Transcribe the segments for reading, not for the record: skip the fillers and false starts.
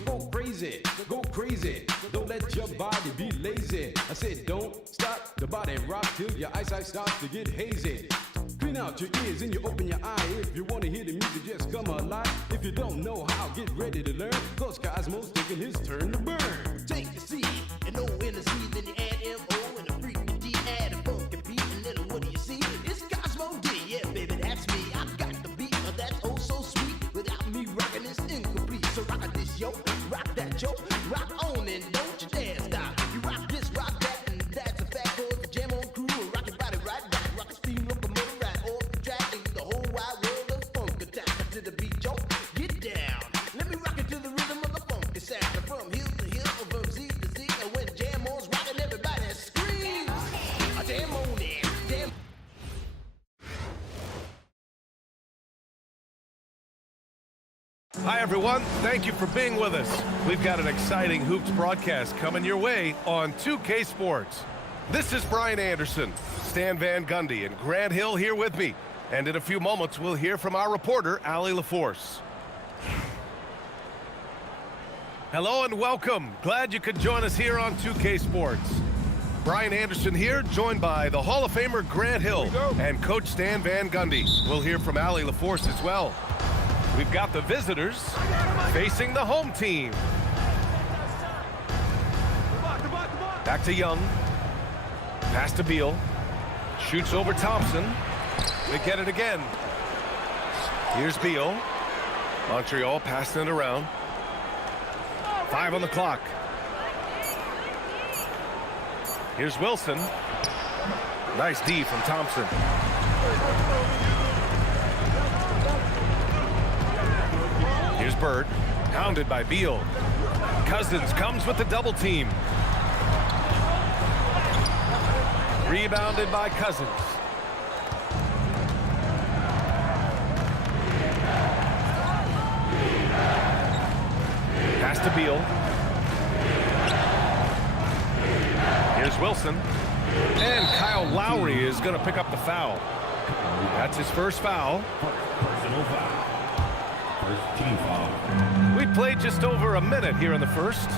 So go crazy, go crazy. Don't let your body be lazy. I said don't stop the body rock till your eyesight starts to get hazy. Clean out your ears and you open your eye. If you want to hear the music, just come alive. If you don't know how, get ready to learn. Cause Cosmo's taking his turn to burn. Take the C and O in the C, then you add M-O and a freaky D, add a funky beat, and then what do you see? It's Cosmo D, yeah baby, that's me. I got the beat, that's oh so sweet. Without me rocking it's incomplete. So rock this yo, rock that yo, rock on and don't you dare stop. You rock this, rock that, and that's a fact. Cause the jam on crew will rock your body right back. Rock a steam locomotive right off the track, and the whole wide world of funk attack. To the beat yo, get down. Let me rock it to the rhythm of the funky sound. From hill to hill, from Z to Z, and when jam on's rocking, everybody screams. A jam on it, jam. Hi, everyone. Thank you for being with us. We've got an exciting Hoops broadcast coming your way on 2K Sports. This is Brian Anderson, Stan Van Gundy, and Grant Hill here with me. And in a few moments, we'll hear from our reporter, Allie LaForce. Hello and welcome. Glad you could join us here on 2K Sports. Brian Anderson here, joined by the Hall of Famer Grant Hill and Coach Stan Van Gundy. We'll hear from Allie LaForce as well. We've got the visitors facing the home team. Back to Young. Pass to Beal. Shoots over Thompson. They get it again. Here's Beal. Montreal passing it around. 5 on the clock. Here's Wilson. Nice D from Thompson. Here's Bird, hounded by Beal. Cousins comes with the double team. Rebounded by Cousins. Pass to Beal. Here's Wilson. And Kyle Lowry is going to pick up the foul. That's his first foul. Personal foul. First team foul. We played just over a minute here in the first.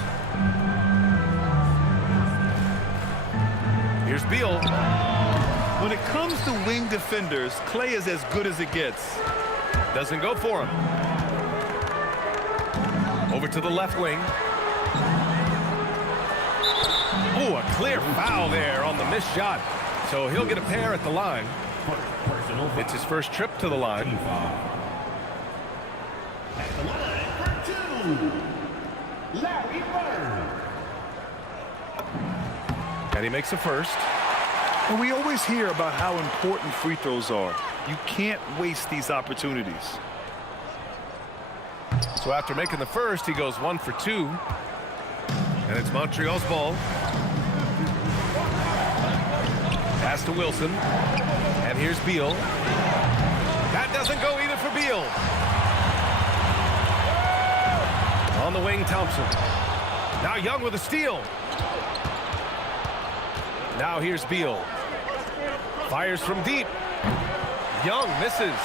Here's Beal. When it comes to wing defenders, Clay is as good as it gets. Doesn't go for him. Over to the left wing. Oh, a clear foul there on the missed shot. So he'll get a pair at the line. Personal foul. It's his first trip to the line. Team foul. At the line for 2, Larry Bird. And he makes the first. And we always hear about how important free throws are. You can't waste these opportunities. So after making the first, he goes 1 for 2. And it's Montreal's ball. Pass to Wilson. And here's Beal. That doesn't go either for Beal. On the wing, Thompson. Now Young with a steal. Now here's Beal. Fires from deep. Young misses.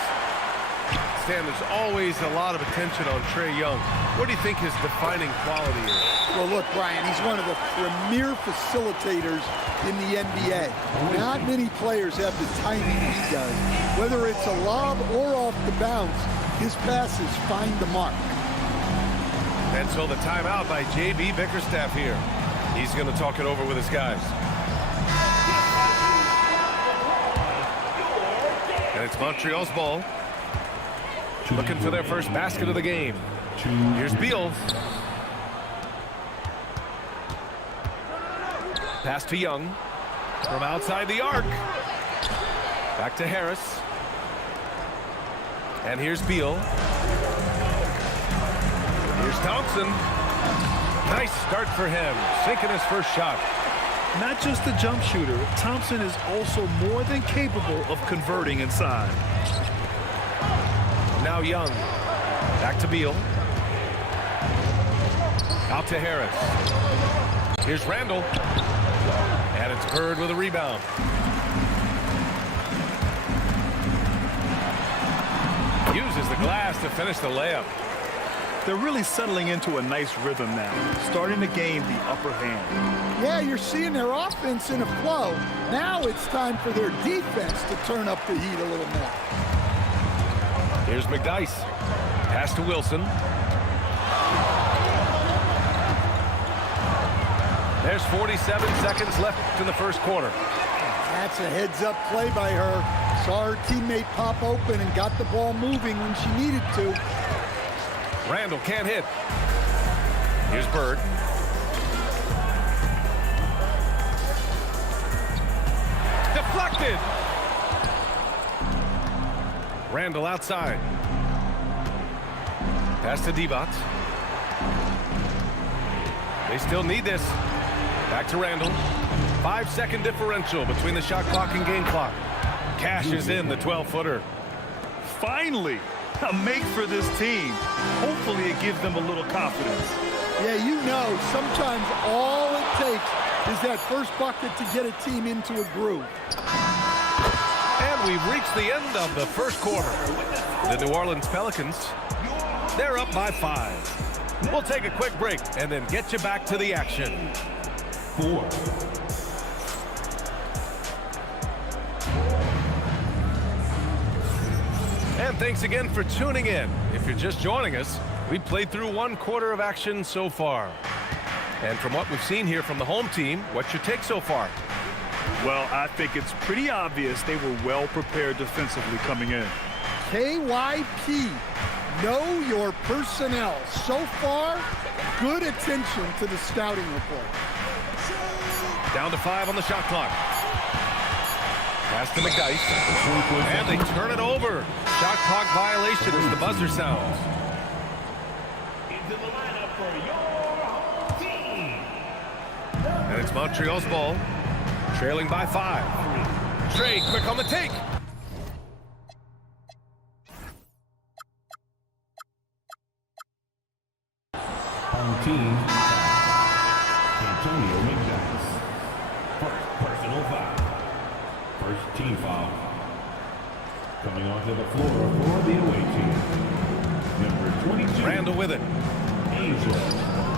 Stan, there's always a lot of attention on Trae Young. What do you think his defining quality is? Well, look, Brian, he's one of the premier facilitators in the NBA. Not many players have the timing he does. Whether it's a lob or off the bounce, his passes find the mark. And so the timeout by J.B. Bickerstaff here. He's going to talk it over with his guys. And it's Montreal's ball. Looking for their first basket of the game. Here's Beal. Pass to Young. From outside the arc. Back to Harris. And here's Beal. Here's Thompson. Nice start for him. Sinking his first shot. Not just a jump shooter, Thompson is also more than capable of converting inside. Now Young. Back to Beal. Out to Harris. Here's Randall. And it's Bird with a rebound. Uses the glass to finish the layup. They're really settling into a nice rhythm now, starting to gain the upper hand. Yeah, you're seeing their offense in a flow. Now it's time for their defense to turn up the heat a little more. Here's McDyess. Pass to Wilson. There's 47 seconds left in the first quarter. That's a heads-up play by her. Saw her teammate pop open and got the ball moving when she needed to. Randall can't hit. Here's Bird. Deflected. Randall outside. Pass to Divac. They still need this. Back to Randall. 5-second differential between the shot clock and game clock. Cashes in the 12-footer. Finally, a make for this team. Hopefully it gives them a little confidence. Yeah, you know, sometimes all it takes is that first bucket to get a team into a groove. And we've reached the end of the first quarter. The New Orleans Pelicans, they're up by 5. We'll take a quick break and then get you back to the action. 4. And thanks again for tuning in. If you're just joining us, we played through 1 quarter of action so far. And from what we've seen here from the home team, what's your take so far? Well, I think it's pretty obvious they were well prepared defensively coming in. KYP, know your personnel. So far, good attention to the scouting report. Down to 5 on the shot clock. Pass to McDyess. And they turn it over. Shot clock violation as the buzzer sounds. Into the lineup for your team. And it's Montreal's ball. Trailing by 5. Trey quick on the take. On team, Antonio McDyess. Personal foul. First team foul. Coming onto the floor for the away team. Number 22. Randall with it. Angel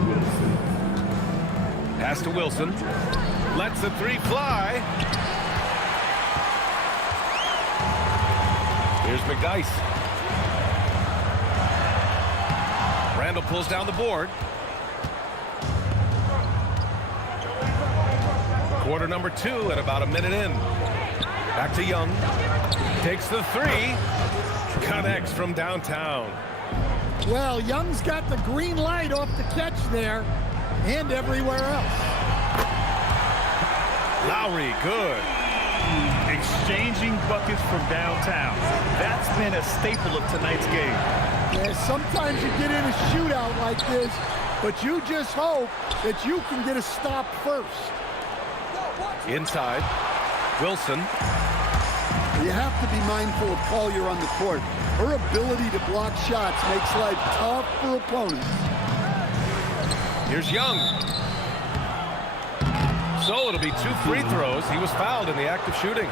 Wilson. Pass to Wilson. Lets the 3 fly. Here's McDyess. Randall pulls down the board. Quarter number 2 and about a minute in. Back to Young. Takes the 3. Connects from downtown. Well, Young's got the green light off the catch there and everywhere else. Lowry, good. Exchanging buckets from downtown. That's been a staple of tonight's game. Yeah, sometimes you get in a shootout like this, but you just hope that you can get a stop first. Inside. Wilson. You have to be mindful of Collier on the court. Her ability to block shots makes life tough for opponents. Here's Young. So it'll be 2 free throws. He was fouled in the act of shooting.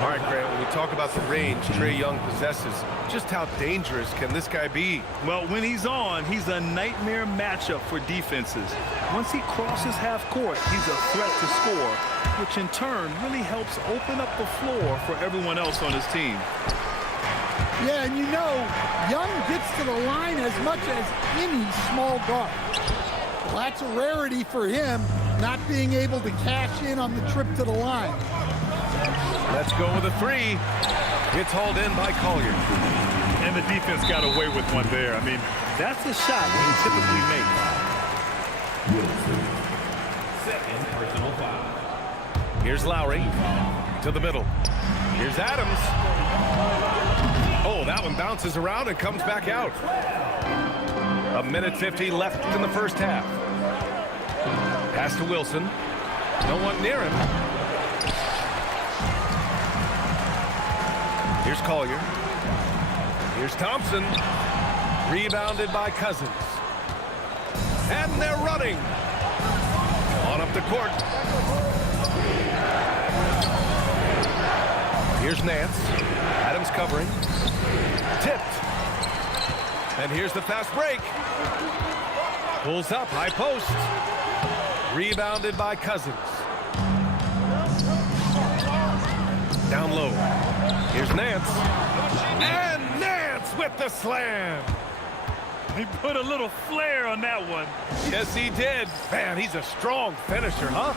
All right, Grant, when we talk about the range Trae Young possesses, just how dangerous can this guy be? Well, when he's on, he's a nightmare matchup for defenses. Once he crosses half court, he's a threat to score, which in turn really helps open up the floor for everyone else on his team. Yeah, and you know, Young gets to the line as much as any small guard. Well, that's a rarity for him, not being able to cash in on the trip to the line. Let's go with a 3. It's hauled in by Collier. And the defense got away with one there. I mean, that's a shot he typically makes. Wilson. Second personal foul. Here's Lowry to the middle. Here's Adams. Oh, that one bounces around and comes back out. 1:50 left in the first half. Pass to Wilson. No one near him. Here's Collier. Here's Thompson. Rebounded by Cousins. And they're running. On up the court. Here's Nance. Adams covering. Tipped. And here's the fast break. Pulls up, high post. Rebounded by Cousins. Down low. Here's Nance. And Nance with the slam. He put a little flair on that one. Yes, he did. Man, he's a strong finisher, huh?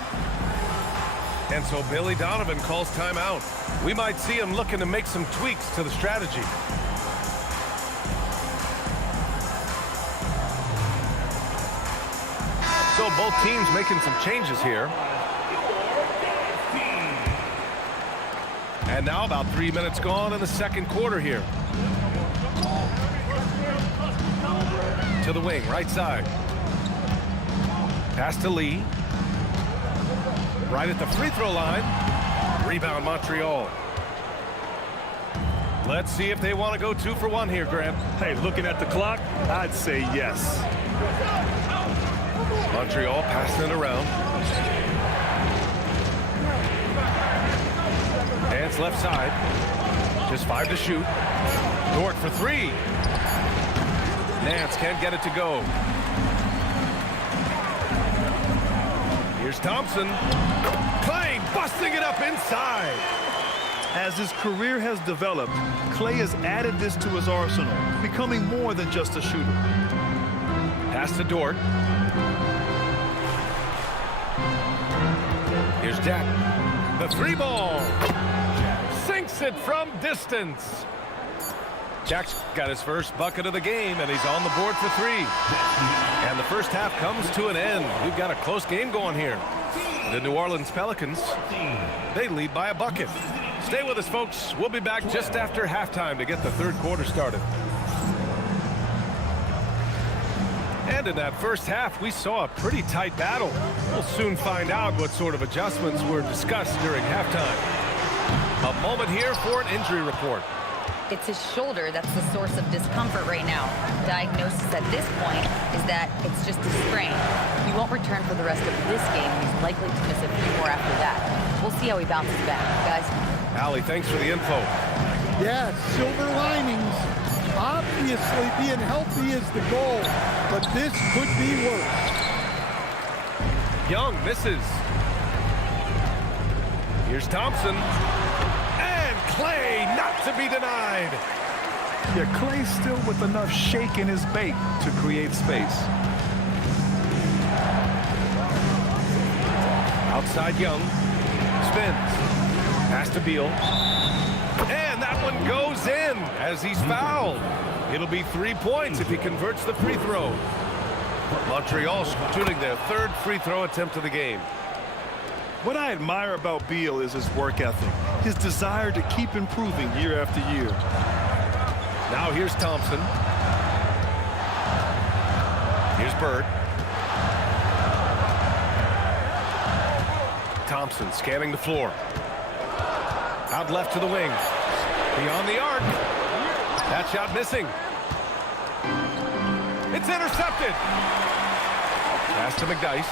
And so Billy Donovan calls timeout. We might see him looking to make some tweaks to the strategy. So both teams making some changes here. And now about 3 minutes gone in the second quarter here. To the wing, right side. Pass to Lee. Right at the free throw line. Rebound Montreal. Let's see if they want to go 2 for 1 here, Grant. Hey, looking at the clock, I'd say yes. Montreal passing it around. Nance left side. Just 5 to shoot. Dort for 3. Nance can't get it to go. Here's Thompson. Clay busting it up inside. As his career has developed, Clay has added this to his arsenal, becoming more than just a shooter. Pass to Dort. Here's Jack. The 3 ball. Sinks it from distance. Jack's got his first bucket of the game, and he's on the board for 3. And the first half comes to an end. We've got a close game going here. The New Orleans Pelicans, they lead by a bucket. Stay with us, folks. We'll be back just after halftime to get the third quarter started. And in that first half, we saw a pretty tight battle. We'll soon find out what sort of adjustments were discussed during halftime. A moment here for an injury report. It's his shoulder that's the source of discomfort right now. Diagnosis at this point is that it's just a sprain. He won't return for the rest of this game, and he's likely to miss a few more after that. We'll see how he bounces back, guys. Allie, thanks for the info. Yeah, silver linings. Obviously, being healthy is the goal, but this could be worse. Young misses. Here's Thompson. And Clay not to be denied. Yeah, Clay's still with enough shake in his bait to create space. Outside Young. Spins. Pass to Beal. And that one goes in as he's fouled. It'll be 3 points if he converts the free throw. Montreal shooting their 3rd free throw attempt of the game. What I admire about Beal is his work ethic, his desire to keep improving year after year. Now here's Thompson. Here's Bird. Thompson scanning the floor. Out left to the wing. Beyond the arc. That shot missing. It's intercepted. Pass to McDyess.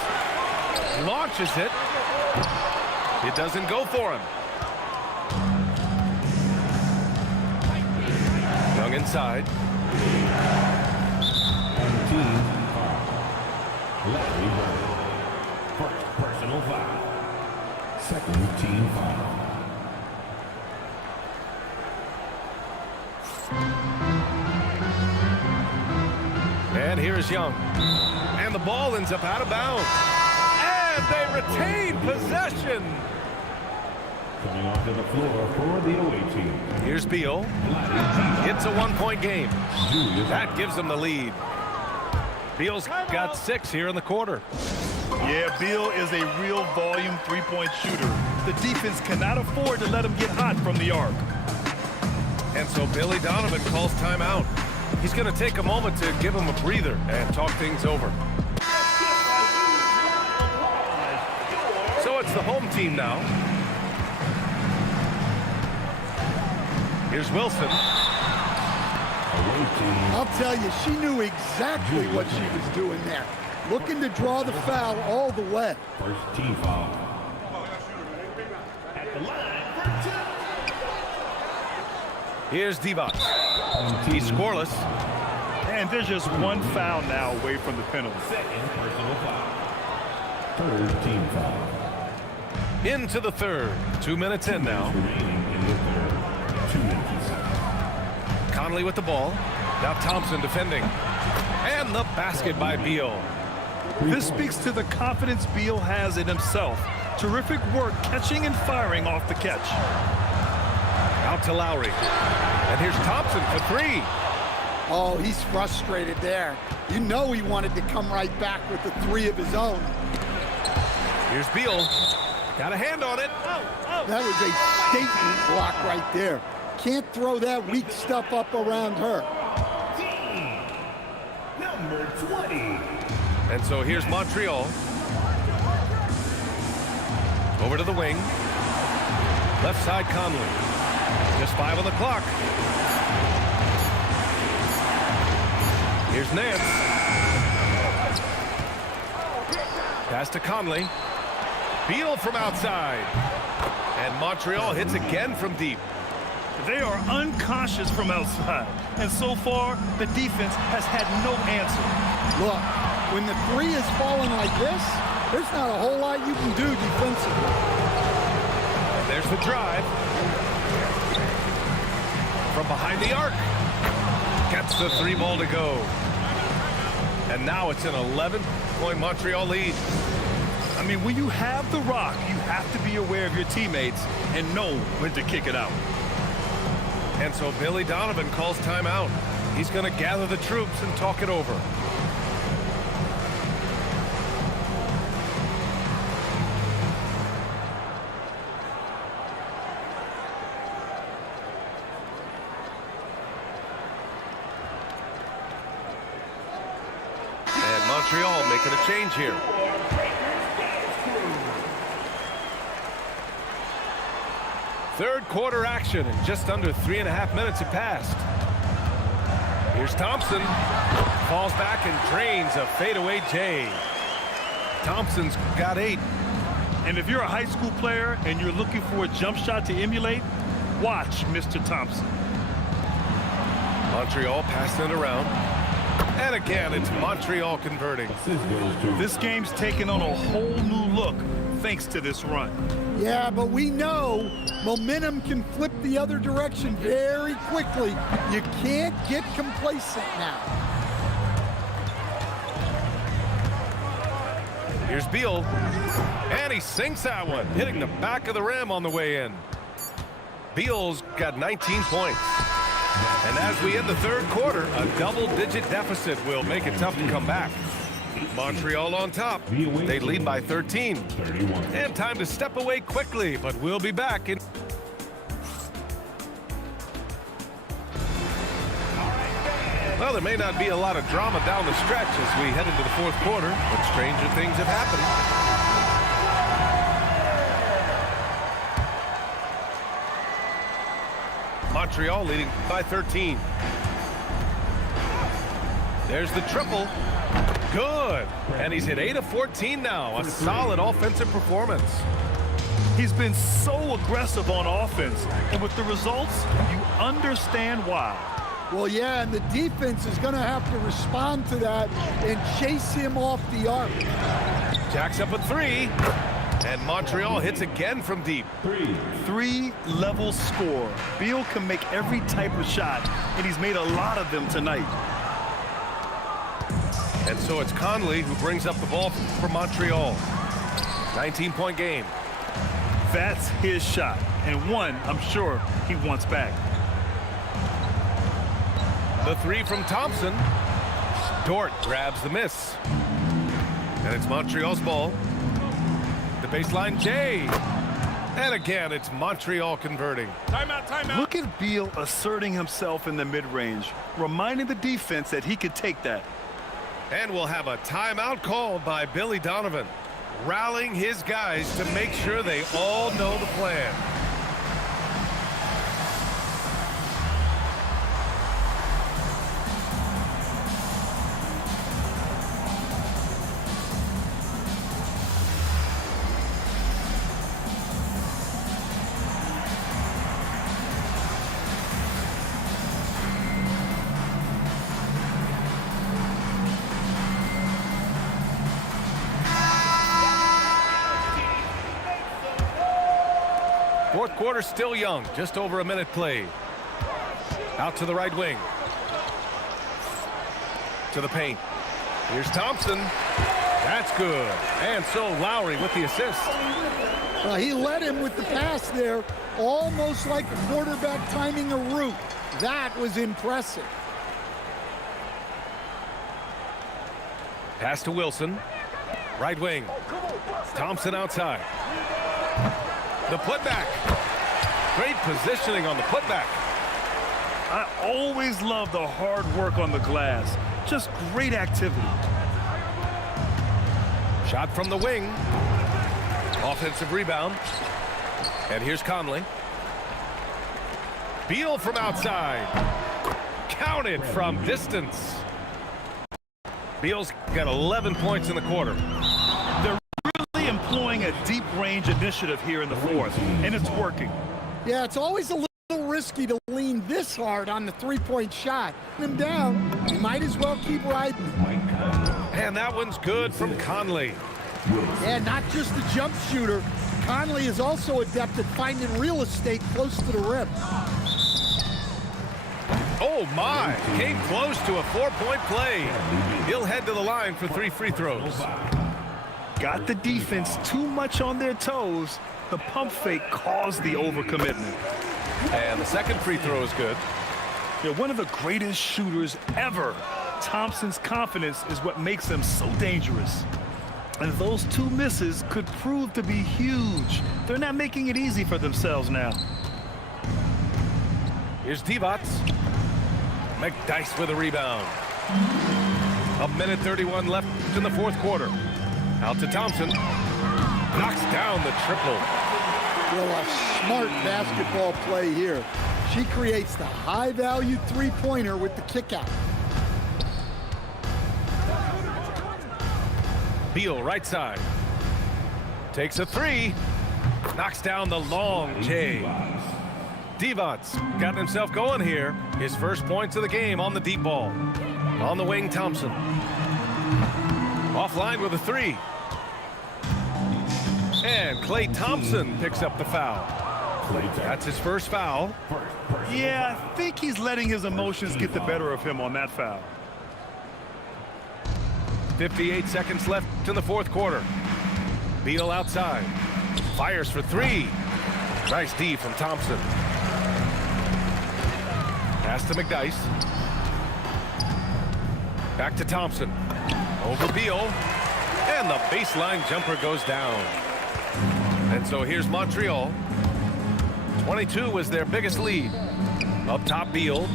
Launches it. It doesn't go for him. Young inside. Team Larry Bird. First personal foul. Second team foul. And here's Young. And the ball ends up out of bounds. And they retain possession. Coming onto the floor for the away team. Here's Beal. It's a 1-point game. That gives them the lead. Beal's got 6 here in the quarter. Yeah, Beal is a real volume three-point shooter. The defense cannot afford to let him get hot from the arc. And so Billy Donovan calls timeout. He's going to take a moment to give him a breather and talk things over. So it's the home team now. Here's Wilson. I'll tell you, she knew exactly what she was doing there. Looking to draw the foul all the way. First team foul. At the line for 2. Here's Divac. He's scoreless. And there's just one foul now away from the penalty. Second personal foul. Third team foul. Into the third. 2 minutes in now. Remaining in the third. 2 minutes. Conley with the ball. Now Thompson defending. And the basket by Beal. This speaks to the confidence Beal has in himself. Terrific work catching and firing off the catch. Out to Lowry. And here's Thompson for three. Oh, he's frustrated there. You know he wanted to come right back with the three of his own. Here's Beal. Got a hand on it. That was a statement block right there. Can't throw that weak stuff up around her. Number 20. And so here's Montreal. Over to the wing. Left side Conley. Just 5 on the clock. Here's Nance. Pass to Conley. Beal from outside. And Montreal hits again from deep. They are unconscious from outside. And so far, the defense has had no answer. Look, when the three is falling like this, there's not a whole lot you can do defensively. And there's the drive. From behind the arc. Gets the three ball to go. And now it's an 11-point Montreal lead. I mean, when you have the rock, you have to be aware of your teammates and know when to kick it out. And so Billy Donovan calls timeout. He's going to gather the troops and talk it over. And Montreal making a change here. Third quarter action, and just under 3.5 minutes have passed. Here's Thompson. Falls back and drains a fadeaway J. Thompson's got 8. And if you're a high school player and you're looking for a jump shot to emulate, watch Mr. Thompson. Montreal passing it around. And again, it's Montreal converting. This game's taken on a whole new look thanks to this run. Yeah, but we know momentum can flip the other direction very quickly. You can't get complacent now. Here's Beal. And he sinks that one, hitting the back of the rim on the way in. Beal's got 19 points. And as we end the third quarter, a double-digit deficit will make it tough to come back. Montreal on top. They lead by 13. And time to step away quickly, but we'll be back in. Well, there may not be a lot of drama down the stretch as we head into the fourth quarter, but stranger things have happened. Montreal leading by 13. There's the triple. Good. And he's hit 8 of 14 now. A solid offensive performance. He's been so aggressive on offense. And with the results, you understand why. Well, yeah, and the defense is going to have to respond to that and chase him off the arc. Jacks up a 3. And Montreal hits again from deep. 3-level score. Beal can make every type of shot, and he's made a lot of them tonight. And so it's Conley who brings up the ball for Montreal. 19-point game. That's his shot, and one I'm sure he wants back. The 3 from Thompson. Dort grabs the miss. And it's Montreal's ball. The baseline J. And again, it's Montreal converting. Timeout, timeout. Look at Beal asserting himself in the mid-range, reminding the defense that he could take that. And we'll have a timeout called by Billy Donovan, rallying his guys to make sure they all know the plan. Fourth quarter still young, just over a minute played. Out to the right wing. To the paint. Here's Thompson. That's good. And so Lowry with the assist. Well, he led him with the pass there, almost like a quarterback timing a route. That was impressive. Pass to Wilson. Right wing. Thompson outside. The putback. Great positioning on the putback. I always love the hard work on the glass. Just great activity. Shot from the wing. Offensive rebound. And here's Conley. Beal from outside. Counted from distance. Beal's got 11 points in the quarter. They're really employing a deep range initiative here in the fourth, and it's working. Yeah, it's always a little risky to lean this hard on the three-point shot. Him down, you might as well keep riding. And that one's good from Conley. Yeah, not just a jump shooter. Conley is also adept at finding real estate close to the rim. Oh my, came close to a 4-point play. He'll head to the line for 3 free throws. Got the defense too much on their toes. The pump fake caused the overcommitment. And the second free throw is good. They're one of the greatest shooters ever. Thompson's confidence is what makes him so dangerous. And those 2 misses could prove to be huge. They're not making it easy for themselves now. Here's Divac. McDyess with a rebound. 1:31 left in the fourth quarter. Out to Thompson. Knocks down the triple. Well, a smart basketball play here. She creates the high-value three-pointer with the kick-out. Beal right side. Takes a 3. Knocks down the long J. Divac's got himself going here. His first points of the game on the deep ball. On the wing, Thompson. Offline with a 3. And Klay Thompson picks up the foul. That's his first foul. Yeah, I think he's letting his emotions get the better of him on that foul. 58 seconds left in the fourth quarter. Beal outside. Fires for 3. Nice D from Thompson. Pass to McDyess. Back to Thompson. Over Beal. And the baseline jumper goes down. And so here's Montreal. 22 was their biggest lead. Up top, Beal.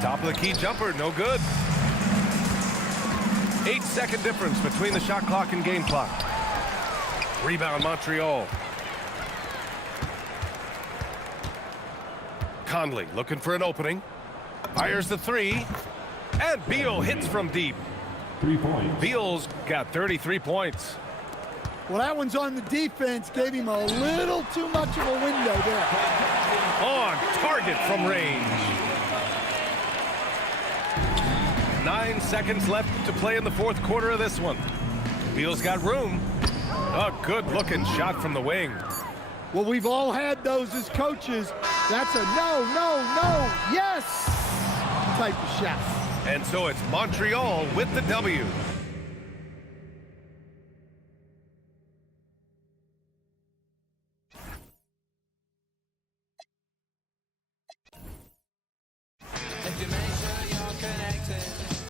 Top of the key jumper, no good. 8-second difference between the shot clock and game clock. Rebound, Montreal. Conley looking for an opening. Fires the 3. And Beal hits from deep. 3 points. Beal's got 33 points. Well, that one's on the defense. Gave him a little too much of a window there. On target from range. 9 seconds left to play in the fourth quarter of this one. Beal's got room. A good-looking shot from the wing. Well, we've all had those as coaches. That's a no, yes type of shot. And so it's Montreal with the W.